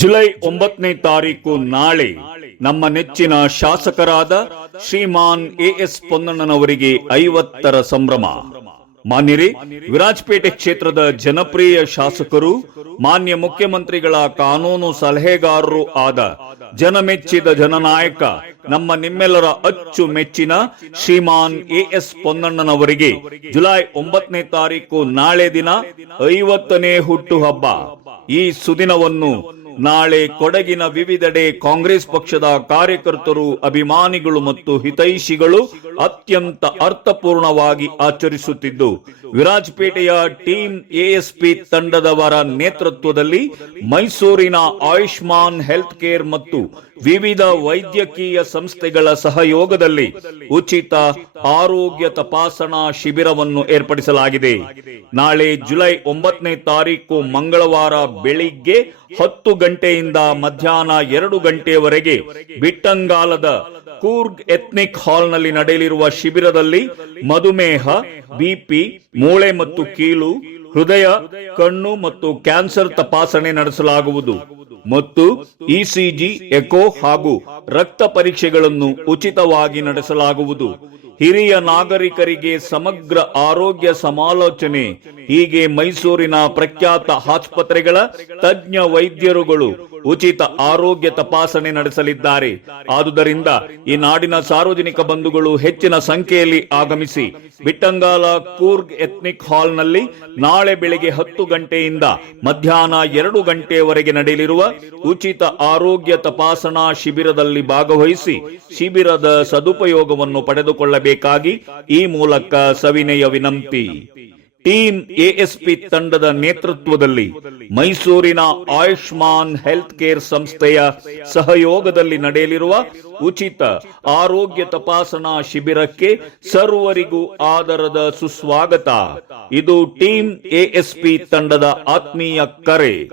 July ಒಂಬತ್ತನೇ ತಾರೀಕು ನಾಳೆ ನಮ್ಮ ನೆಚ್ಚಿನ ಶಾಸಕರಾದ ಶ್ರೀಮಾನ್ ಎ ಎಸ್ ಪೊನ್ನಣ್ಣನವರಿಗೆ ಐವತ್ತರ ಸಂಭ್ರಮ. ಮಾನ್ಯರೇ, ವಿರಾಜಪೇಟೆ ಕ್ಷೇತ್ರದ ಜನಪ್ರಿಯ ಶಾಸಕರು, ಮಾನ್ಯ ಮುಖ್ಯಮಂತ್ರಿಗಳ ಕಾನೂನು ಸಲಹೆಗಾರರು ಆದ ಜನಮೆಚ್ಚಿದ ಜನನಾಯಕ, ನಮ್ಮ ನಿಮ್ಮೆಲ್ಲರ ಅಚ್ಚು ಮೆಚ್ಚಿನ ಶ್ರೀಮಾನ್ ಎ ಎಸ್ ಪೊನ್ನಣ್ಣನವರಿಗೆ ಜುಲೈ ಒಂಬತ್ತನೇ ತಾರೀಕು ನಾಳೆ ದಿನ ಐವತ್ತನೇ ಹುಟ್ಟುಹಬ್ಬ. ಈ ಸುದಿನವನ್ನು ನಾಳೆ ಕೊಡಗಿನ ವಿವಿಧೆಡೆ ಕಾಂಗ್ರೆಸ್ ಪಕ್ಷದ ಕಾರ್ಯಕರ್ತರು, ಅಭಿಮಾನಿಗಳು ಮತ್ತು ಹಿತೈಷಿಗಳು ಅತ್ಯಂತ ಅರ್ಥಪೂರ್ಣವಾಗಿ ಆಚರಿಸುತ್ತಿದ್ದು, ವಿರಾಜಪೇಟೆಯ ಟೀಮ್ ಎಎಸ್ಪಿ ತಂಡದವರ ನೇತೃತ್ವದಲ್ಲಿ ಮೈಸೂರಿನ ಆಯುಷ್ಮಾನ್ ಹೆಲ್ತ್ ಕೇರ್ ಮತ್ತು ವಿವಿಧ ವೈದ್ಯಕೀಯ ಸಂಸ್ಥೆಗಳ ಸಹಯೋಗದಲ್ಲಿ ಉಚಿತ ಆರೋಗ್ಯ ತಪಾಸಣಾ ಶಿಬಿರವನ್ನು ಏರ್ಪಡಿಸಲಾಗಿದೆ. ನಾಳೆ ಜುಲೈ ಒಂಬತ್ತನೇ ತಾರೀಕು ಮಂಗಳವಾರ ಬೆಳಿಗ್ಗೆ ಹತ್ತು ಗಂಟೆಯಿಂದ ಮಧ್ಯಾಹ್ನ ಎರಡು ಗಂಟೆಯವರೆಗೆ ಬಿಟ್ಟಂಗಾಲದ ಕೂರ್ಗ್ ಎಥ್ನಿಕ್ ಹಾಲ್ನಲ್ಲಿ ನಡೆಯಲಿರುವ ಶಿಬಿರದಲ್ಲಿ ಮಧುಮೇಹ ಬಿಪಿ ಮೂಳೆ ಮತ್ತು ಕೀಲು, ಹೃದಯ, ಕಣ್ಣು ಮತ್ತು ಕ್ಯಾನ್ಸರ್ ತಪಾಸಣೆ ನಡೆಸಲಾಗುವುದು ಮತ್ತು ಇಸಿಜಿ, ಎಕೋ ಹಾಗೂ ರಕ್ತ ಪರೀಕ್ಷೆಗಳನ್ನು ಉಚಿತವಾಗಿ ನಡೆಸಲಾಗುವುದು. ಹಿರಿಯ ನಾಗರಿಕರಿಗೆ ಸಮಗ್ರ ಆರೋಗ್ಯ ಸಮಾಲೋಚನೆ, ಹೀಗೆ ಮೈಸೂರಿನ ಪ್ರಖ್ಯಾತ ಆಸ್ಪತ್ರೆಗಳ ತಜ್ಞ ವೈದ್ಯರುಗಳು ಉಚಿತ ಆರೋಗ್ಯ ತಪಾಸಣೆ ನಡೆಸಲಿದ್ದಾರೆ. ಆದುದರಿಂದ ಈ ನಾಡಿನ ಸಾರ್ವಜನಿಕ ಬಂಧುಗಳು ಹೆಚ್ಚಿನ ಸಂಖ್ಯೆಯಲ್ಲಿ ಆಗಮಿಸಿ ಬಿಟ್ಟಂಗಾಲ ಕೂರ್ಗ್ ಎಥ್ನಿಕ್ ಹಾಲ್ನಲ್ಲಿ ನಾಳೆ ಬೆಳಿಗ್ಗೆ ಹತ್ತು ಗಂಟೆಯಿಂದ ಮಧ್ಯಾಹ್ನ ಎರಡು ಗಂಟೆಯವರೆಗೆ ನಡೆಯಲಿರುವ ಉಚಿತ ಆರೋಗ್ಯ ತಪಾಸಣಾ ಶಿಬಿರದಲ್ಲಿ ಭಾಗವಹಿಸಿ ಶಿಬಿರದ ಸದುಪಯೋಗವನ್ನು ಪಡೆದುಕೊಳ್ಳಬೇಕಾಗಿ ಈ ಮೂಲಕ ಸವಿನಯ ವಿನಂತಿ. ಟೀಮ್ ಎಎಸ್ಪಿ ತಂಡದ ನೇತೃತ್ವದಲ್ಲಿ ಮೈಸೂರಿನ ಆಯುಷ್ಮಾನ್ ಹೆಲ್ತ್ ಕೇರ್ ಸಂಸ್ಥೆಯ ಸಹಯೋಗದಲ್ಲಿ ನಡೆಯಲಿರುವ ಉಚಿತ ಆರೋಗ್ಯ ತಪಾಸಣಾ ಶಿಬಿರಕ್ಕೆ ಸರ್ವರಿಗೂ ಆದರದ ಸುಸ್ವಾಗತ. ಇದು ಟೀಮ್ ಎಎಸ್ಪಿ ತಂಡದ ಆತ್ಮೀಯ ಕರೆ.